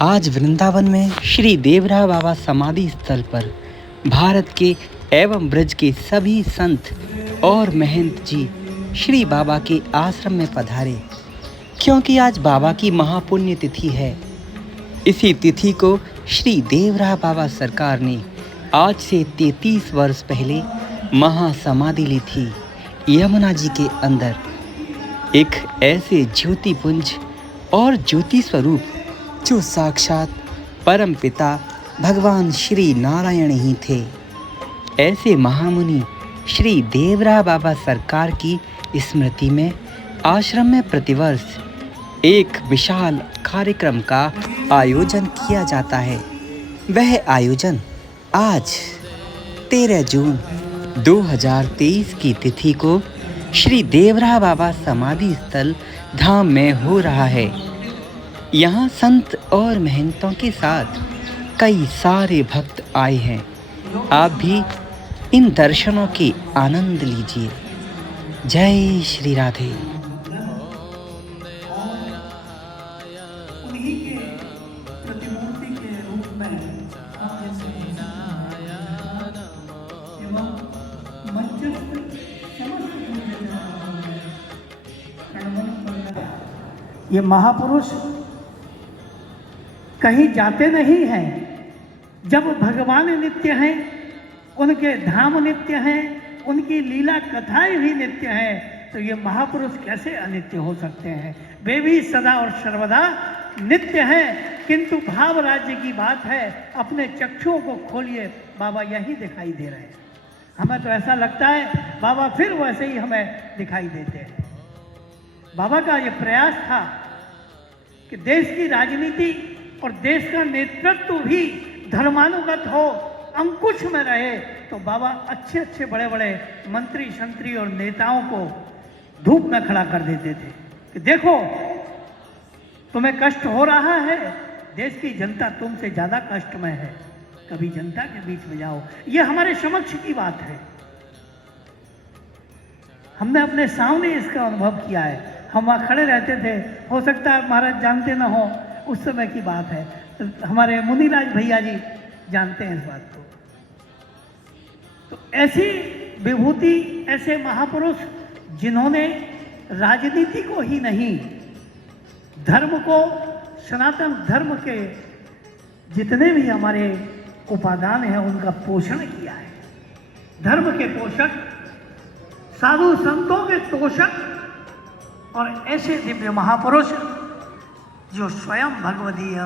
आज वृंदावन में श्री देवरा बाबा समाधि स्थल पर भारत के एवं ब्रज के सभी संत और महंत जी श्री बाबा के आश्रम में पधारे, क्योंकि आज बाबा की महापुण्य तिथि है। इसी तिथि को श्री देवरा बाबा सरकार ने आज से 33 वर्ष पहले महासमाधि ली थी यमुना जी के अंदर। एक ऐसे ज्योतिपुंज और ज्योति स्वरूप जो साक्षात परम पिता भगवान श्री नारायण ही थे। ऐसे महामुनि श्री देवरा बाबा सरकार की स्मृति में आश्रम में प्रतिवर्ष एक विशाल कार्यक्रम का आयोजन किया जाता है। वह आयोजन आज 13 जून 2023 की तिथि को श्री देवरा बाबा समाधि स्थल धाम में हो रहा है। यहाँ संत और महंतों के साथ कई सारे भक्त आए हैं। आप भी इन दर्शनों की आनंद लीजिए। जय श्री राधे। ये महापुरुष कहीं जाते नहीं हैं। जब भगवान नित्य हैं, उनके धाम नित्य हैं, उनकी लीला कथाएं भी नित्य हैं, तो ये महापुरुष कैसे अनित्य हो सकते हैं? वे भी सदा और सर्वदा नित्य हैं। किंतु भाव राज्य की बात है, अपने चक्षुओं को खोलिए, बाबा यही दिखाई दे रहे हैं। हमें तो ऐसा लगता है बाबा फिर वैसे ही हमें दिखाई देते हैं। बाबा का ये प्रयास था कि देश की राजनीति और देश का नेतृत्व भी धर्मानुगत हो, अंकुश में रहे। तो बाबा अच्छे अच्छे बड़े बड़े मंत्री संतरी और नेताओं को धूप में खड़ा कर देते थे कि देखो तुम्हें कष्ट हो रहा है, देश की जनता तुमसे ज़्यादा कष्ट में है, कभी जनता के बीच में जाओ। ये हमारे समक्ष की बात है। हमने अपने सामने इसका अनुभव किया है। हम वहाँ खड़े रहते थे, हो सकता है महाराज जानते ना हो, उस समय की बात है। तो हमारे मुनिराज भैया जी जानते हैं इस बात को। तो ऐसी विभूति, ऐसे महापुरुष जिन्होंने राजनीति को ही नहीं, धर्म को, सनातन धर्म के जितने भी हमारे उपादान हैं उनका पोषण किया है। धर्म के पोषक, साधु संतों के तोषक और ऐसे दिव्य महापुरुष जो स्वयं भगवदीय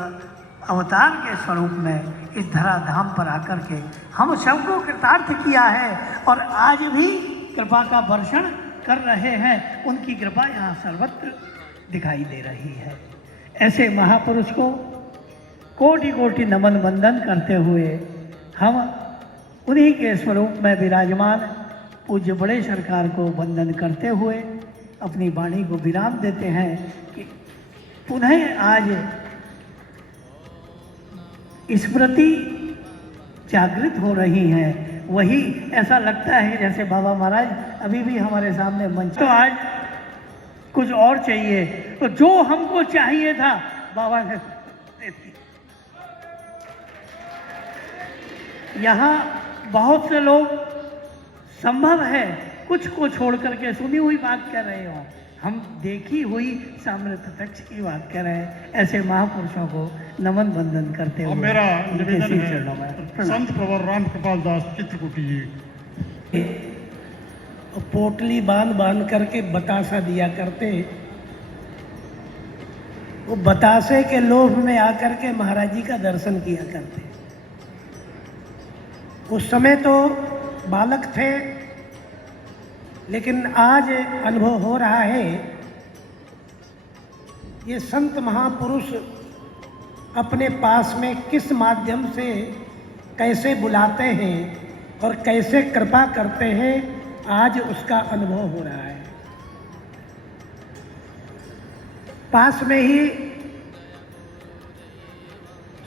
अवतार के स्वरूप में इस धराधाम पर आकर के हम सबको कृतार्थ किया है और आज भी कृपा का वर्षण कर रहे हैं। उनकी कृपा यहाँ सर्वत्र दिखाई दे रही है। ऐसे महापुरुष को कोटि कोटि नमन वंदन करते हुए हम उन्हीं के स्वरूप में विराजमान पूज्य बड़े सरकार को वंदन करते हुए अपनी वाणी को विराम देते हैं कि पुनः आज स्मृति जागृत हो रही है। वही ऐसा लगता है जैसे बाबा महाराज अभी भी हमारे सामने मंच। तो आज कुछ और चाहिए, तो जो हमको चाहिए था बाबा ने दे दिया। यहाँ बहुत से लोग संभव है कुछ को छोड़ करके सुनी हुई बात कर रहे हो, हम देखी हुई सामने प्रत्यक्ष की बात कर रहे हैं। ऐसे महापुरुषों को नमन वंदन करते हुए मेरा निवेदन है संत प्रवर राम कृपाल दास चित्रकूटी जी पोटली बांध बांध करके बतासा दिया करते। वो बतासे के लोभ में आकर के महाराज जी का दर्शन किया करते। उस समय तो बालक थे, लेकिन आज अनुभव हो रहा है ये संत महापुरुष अपने पास में किस माध्यम से कैसे बुलाते हैं और कैसे कृपा करते हैं, आज उसका अनुभव हो रहा है। पास में ही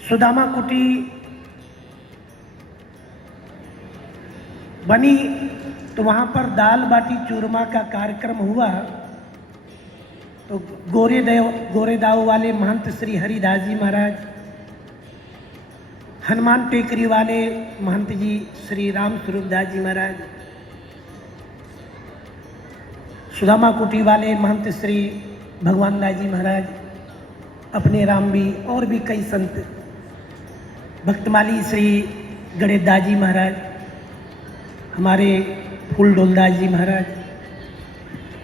सुदामा कुटी बनी, तो वहाँ पर दाल बाटी चूरमा का कार्यक्रम हुआ। तो गोरेदाऊ वाले महंत श्री हरिदास जी महाराज हनुमान टेकरी वाले महंत जी श्री राम स्वरूप दास जी महाराज, सुदामा कुटी वाले महंत श्री भगवान दास जी महाराज, अपने राम भी और भी कई संत, भक्तमाली श्री गणेश दास जी महाराज, हमारे फूलडोल दास जी महाराज,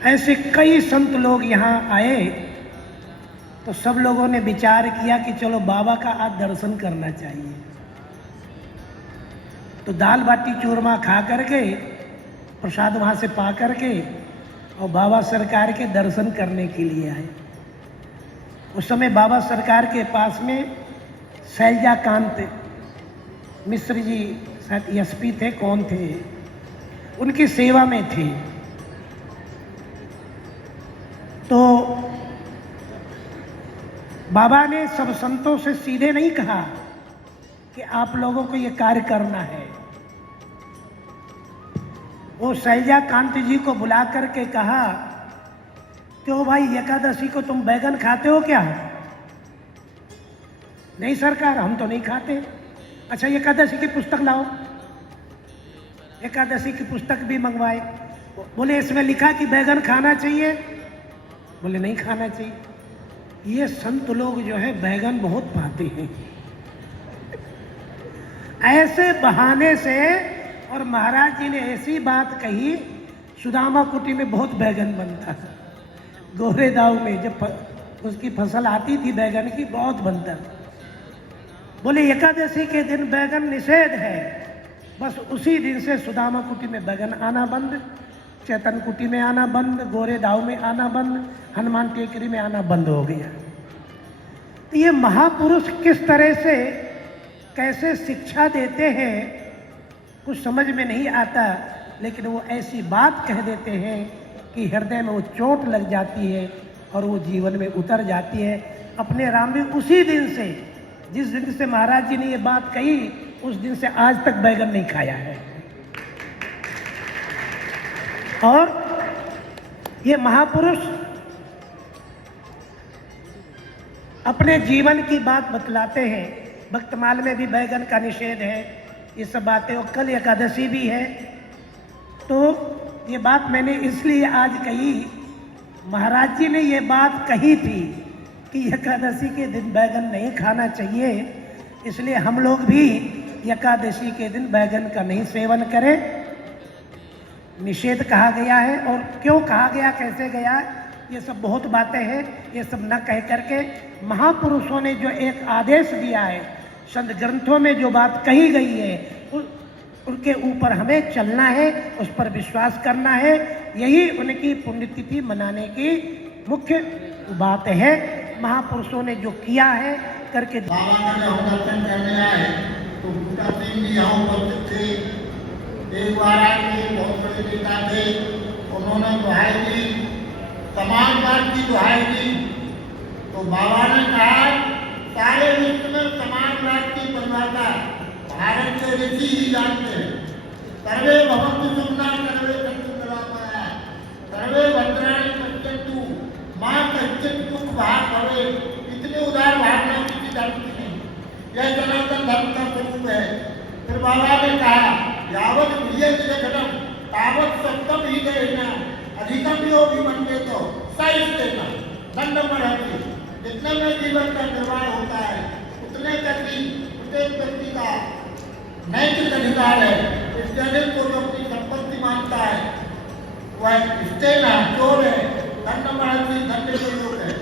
ऐसे कई संत लोग यहाँ आए। तो सब लोगों ने विचार किया कि चलो बाबा का आज दर्शन करना चाहिए। तो दाल बाटी चूरमा खा करके, प्रसाद वहाँ से पा करके और बाबा सरकार के दर्शन करने के लिए आए। उस समय बाबा सरकार के पास में शैलजाकांत मिश्र जी, शायद एसपी थे, कौन थे, उनकी सेवा में थे। तो बाबा ने सब संतों से सीधे नहीं कहा कि आप लोगों को ये कार्य करना है। वो शैलजाकांत जी को बुला करके कहा, क्यों भाई एकादशी को तुम बैगन खाते हो क्या? नहीं सरकार, हम तो नहीं खाते। अच्छा, एकादशी की पुस्तक लाओ। एकादशी की पुस्तक भी मंगवाए। बोले इसमें लिखा कि बैगन खाना चाहिए? बोले नहीं खाना चाहिए। ये संत लोग जो है बैगन बहुत पाते हैं। ऐसे बहाने से, और महाराज जी ने ऐसी बात कही, सुदामा कुटी में बहुत बैगन बनता था। गोरे दाव में जब उसकी फसल आती थी बैगन की, बहुत बनता था। बोले एकादशी के दिन बैगन निषेध है। बस उसी दिन से सुदामा कुटी में बैगन आना बंद, चैतन कुटी में आना बंद, गोरे दाव में आना बंद, हनुमान टेकरी में आना बंद हो गया। तो ये महापुरुष किस तरह से कैसे शिक्षा देते हैं कुछ समझ में नहीं आता, लेकिन वो ऐसी बात कह देते हैं कि हृदय में वो चोट लग जाती है और वो जीवन में उतर जाती है। अपने राम भी उसी दिन से, जिस दिन से महाराज जी ने ये बात कही, उस दिन से आज तक बैगन नहीं खाया है। और ये महापुरुष अपने जीवन की बात बतलाते हैं। भक्तमाल में भी बैगन का निषेध है, ये सब बातें। और कल एकादशी भी है। तो ये बात मैंने इसलिए आज कही, महाराज जी ने ये बात कही थी कि एकादशी के दिन बैगन नहीं खाना चाहिए, इसलिए हम लोग भी एकादशी के दिन बैगन का नहीं सेवन करें। निषेध कहा गया है, और क्यों कहा गया, कैसे गया, ये सब बहुत बातें हैं। ये सब न कह करके महापुरुषों ने जो एक आदेश दिया है, संत ग्रंथों में जो बात कही गई है, उनके ऊपर हमें चलना है, उस पर विश्वास करना है। यही उनकी पुण्यतिथि मनाने की मुख्य बात है। महापुरुषों ने जो किया है करके। बाबा का जब हम दर्शन करने आए तो बूटा सिंह जी यहाँ उपस्थित थे। एक बार आके बहुत बड़े नेता थे, उन्होंने दुहाई दी, समाजवाद की दुहाई दी। तो बाबा ने कहा, सारे विश्व में समाजवाद की परिभाषा भारत के ऋषि ही जानते हैं। सर्वे भवन्तु सुखिनः, सर्वे सन्तु निरामयाः, सर्वे भद्राणि पश्यन्तु मां कश्चित् दुःखभाग् भवेत्। इतनी उदार भावना किसी धर्म की नहीं। यह सनातन धर्म का स्वरूप है। फिर बाबा ने कहा, यावत् प्रियते जगतं तावत् सत्यम ही देना, अधिकम योगी बनते तो सहिष्णुता दंडमर्हति। जितने में जीवन का निर्वाह होता है, उतने तक ही प्रत्येक व्यक्ति का नैतिक अधिकार है। इसके अधिक को जो अपनी संपत्ति मानता है वह स्टेना चोर है, दंडमर्हति दंड प्रयोग है।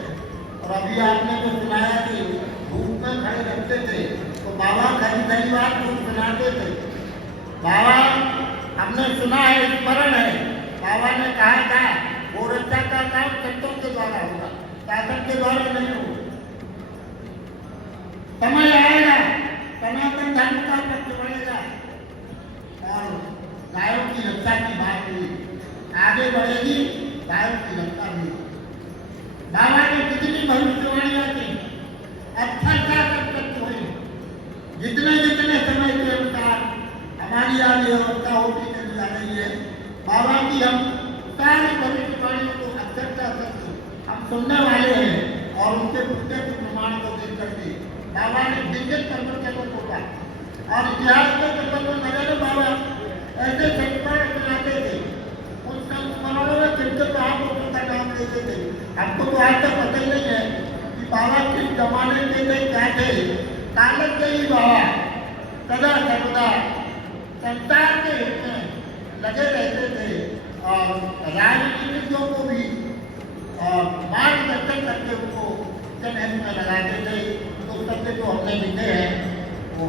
और अभी आपने जो सुनाया कि धूप में खड़े रखते थे, तो बाबा खरी बात कुछ सुनाते थे। बाबा हमने सुना है, स्मरण है, बाबा ने कहा था गोरक्षा का काम संतों के द्वारा होगा, शासन के द्वारा नहीं होगा। समय आएगा, सनातन धर्म का पक्ष बढ़ेगा और गायों की रक्षा की बात हुई, आगे बढ़ेगी गायों की रक्षा भी। बाबा ने कितनी भविष्यवाणियां की, अच्छा सत्य हुई। जितने जितने समय के अनुसार हमारी आज व्यवस्था होती चली जा रही है, बाबा की हम सारी भविष्यवाणियों को अक्षरता सत्य हम सुनने वाले हैं। और उनके प्रत्यक्ष प्रमाण को देख करके बाबा ने दिग्गज कर्मचारियों को और इतिहास के चक्कर में नजर बाबा ऐसे संस्मरण कराते थे, उन संस्मरणों में किनके महापुरुषों का नाम लेते थे। आपको तो आज तक पता ही नहीं है कि बाबा किस जमाने के थे, क्या थे। कालक के ही बाबा सदा सर्वदा संसार के हित में लगे रहते थे और राजनीतिज्ञों को भी और मार्गदर्शन करके उनको जनहित में लगाते थे। तो सबसे जो हमने लिखे हैं वो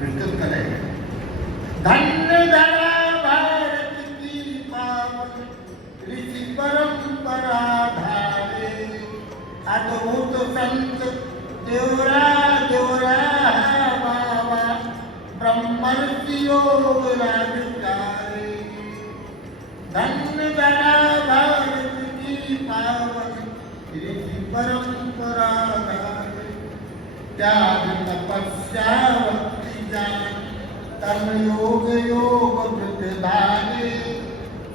विस्तृत करें। धन्य धरा भारत की पावन ऋषि परंपरा धारे, अद्भुत संत देवरा देवरा बाबा ब्रह्मर्षि योग राजकारे। धन्य धरा भारत की पावन ऋषि परंपरा धारे, त्याग तपस्या भक्ति ज्ञान कर्म योग योग वृद्धारे।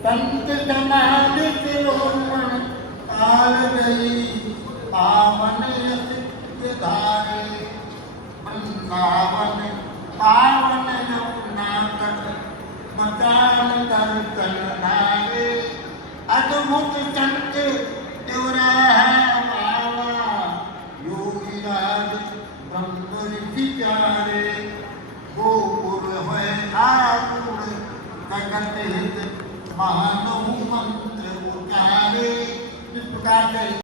संत समाज शिरोमण काल गई पावन यश धारे। वृंदावन पावन यमुना तट मचान दर्शन नारे। अद्भुत संत देवराहा बाबा योगी राज ब्रह्म ऋषि प्यारे। गोपुर है आकुल जगत हित महान मंत्र उचारे। इस प्रकार से